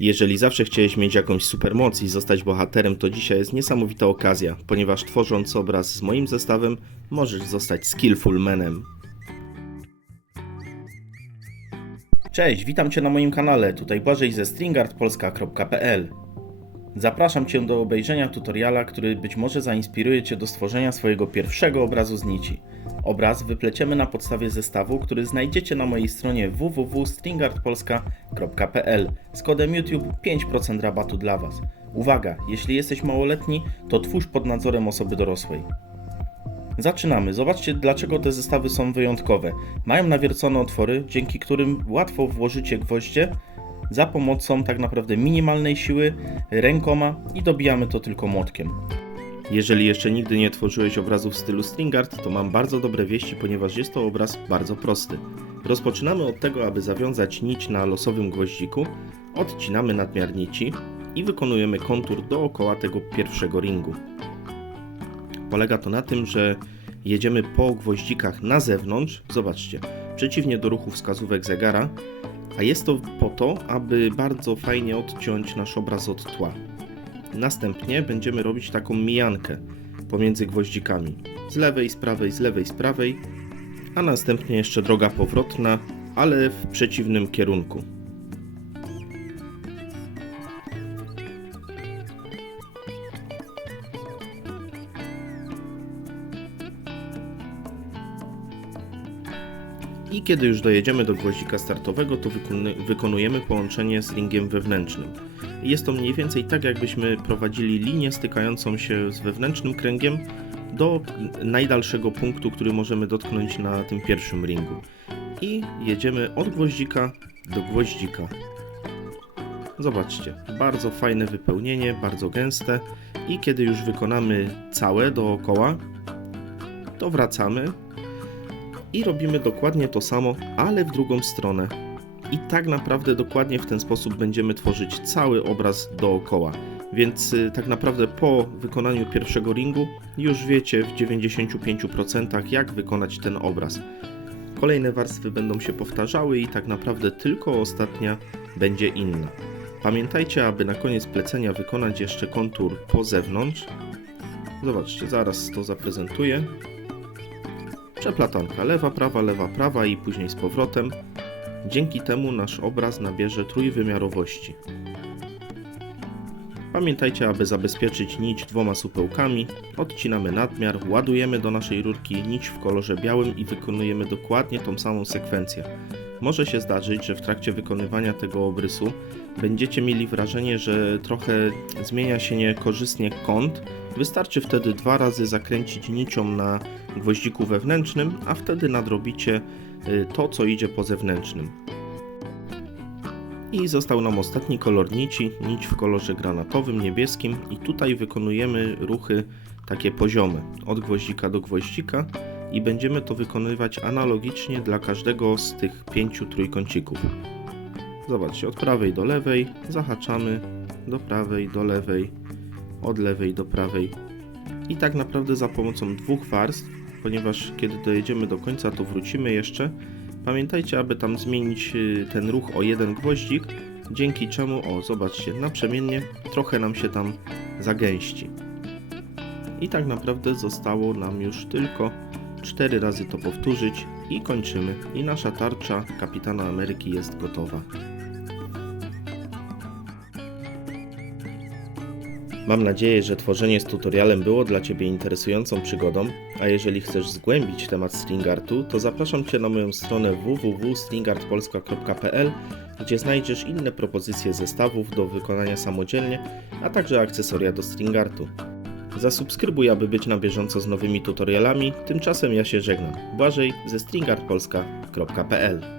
Jeżeli zawsze chciałeś mieć jakąś supermoc i zostać bohaterem, to dzisiaj jest niesamowita okazja, ponieważ tworząc obraz z moim zestawem, możesz zostać Skillful Manem. Cześć, witam Cię na moim kanale, tutaj Błażej ze stringardpolska.pl Zapraszam Cię do obejrzenia tutoriala, który być może zainspiruje Cię do stworzenia swojego pierwszego obrazu z nici. Obraz wypleciemy na podstawie zestawu, który znajdziecie na mojej stronie www.stringardpolska.pl z kodem YouTube 5% rabatu dla Was. Uwaga, jeśli jesteś małoletni, to twórz pod nadzorem osoby dorosłej. Zaczynamy. Zobaczcie, dlaczego te zestawy są wyjątkowe. Mają nawiercone otwory, dzięki którym łatwo włożycie gwoździe za pomocą tak naprawdę minimalnej siły rękoma i dobijamy to tylko młotkiem. Jeżeli jeszcze nigdy nie tworzyłeś obrazu w stylu stringard, to mam bardzo dobre wieści, ponieważ jest to obraz bardzo prosty. Rozpoczynamy od tego, aby zawiązać nić na losowym gwoździku, odcinamy nadmiar nici i wykonujemy kontur dookoła tego pierwszego ringu. Polega to na tym, że jedziemy po gwoździkach na zewnątrz, zobaczcie, przeciwnie do ruchu wskazówek zegara, a jest to po to, aby bardzo fajnie odciąć nasz obraz od tła. Następnie będziemy robić taką mijankę pomiędzy gwoździkami. Z lewej, z prawej, z lewej, z prawej, a następnie jeszcze droga powrotna, ale w przeciwnym kierunku. I kiedy już dojedziemy do gwoździka startowego, to wykonujemy połączenie z ringiem wewnętrznym. Jest to mniej więcej tak, jakbyśmy prowadzili linię stykającą się z wewnętrznym kręgiem do najdalszego punktu, który możemy dotknąć na tym pierwszym ringu. I jedziemy od gwoździka do gwoździka. Zobaczcie, bardzo fajne wypełnienie, bardzo gęste. I kiedy już wykonamy całe dookoła, to wracamy i robimy dokładnie to samo, ale w drugą stronę. I tak naprawdę dokładnie w ten sposób będziemy tworzyć cały obraz dookoła. Więc y, tak naprawdę po wykonaniu pierwszego ringu już wiecie w 95% jak wykonać ten obraz. Kolejne warstwy będą się powtarzały i tak naprawdę tylko ostatnia będzie inna. Pamiętajcie, aby na koniec plecenia wykonać jeszcze kontur po zewnątrz. Zobaczcie, zaraz to zaprezentuję. Przeplatanka lewa, prawa, lewa, prawa i później z powrotem. Dzięki temu nasz obraz nabierze trójwymiarowości. Pamiętajcie, aby zabezpieczyć nić dwoma supełkami, odcinamy nadmiar, ładujemy do naszej rurki nić w kolorze białym i wykonujemy dokładnie tą samą sekwencję. Może się zdarzyć, że w trakcie wykonywania tego obrysu będziecie mieli wrażenie, że trochę zmienia się niekorzystnie kąt. Wystarczy wtedy dwa razy zakręcić nicią na gwoździku wewnętrznym, a wtedy nadrobicie y, to, co idzie po zewnętrznym. I został nam ostatni kolor nici, nić w kolorze granatowym, niebieskim i tutaj wykonujemy ruchy takie poziome, od gwoździka do gwoździka i będziemy to wykonywać analogicznie dla każdego z tych pięciu trójkącików. Zobaczcie, od prawej do lewej zahaczamy, do prawej, do lewej, od lewej do prawej i tak naprawdę za pomocą dwóch warstw, ponieważ kiedy dojedziemy do końca to wrócimy jeszcze, Pamiętajcie, aby tam zmienić y, ten ruch o jeden gwoździk, dzięki czemu, o zobaczcie, naprzemiennie trochę nam się tam zagęści. I tak naprawdę zostało nam już tylko 4 razy to powtórzyć i kończymy. I nasza tarcza Kapitana Ameryki jest gotowa. Mam nadzieję, że tworzenie z tutorialem było dla Ciebie interesującą przygodą, a jeżeli chcesz zgłębić temat stringartu, to zapraszam Cię na moją stronę www.stringardpolska.pl, gdzie znajdziesz inne propozycje zestawów do wykonania samodzielnie, a także akcesoria do stringartu. Zasubskrybuj, aby być na bieżąco z nowymi tutorialami, tymczasem ja się żegnam. Błażej ze stringardpolska.pl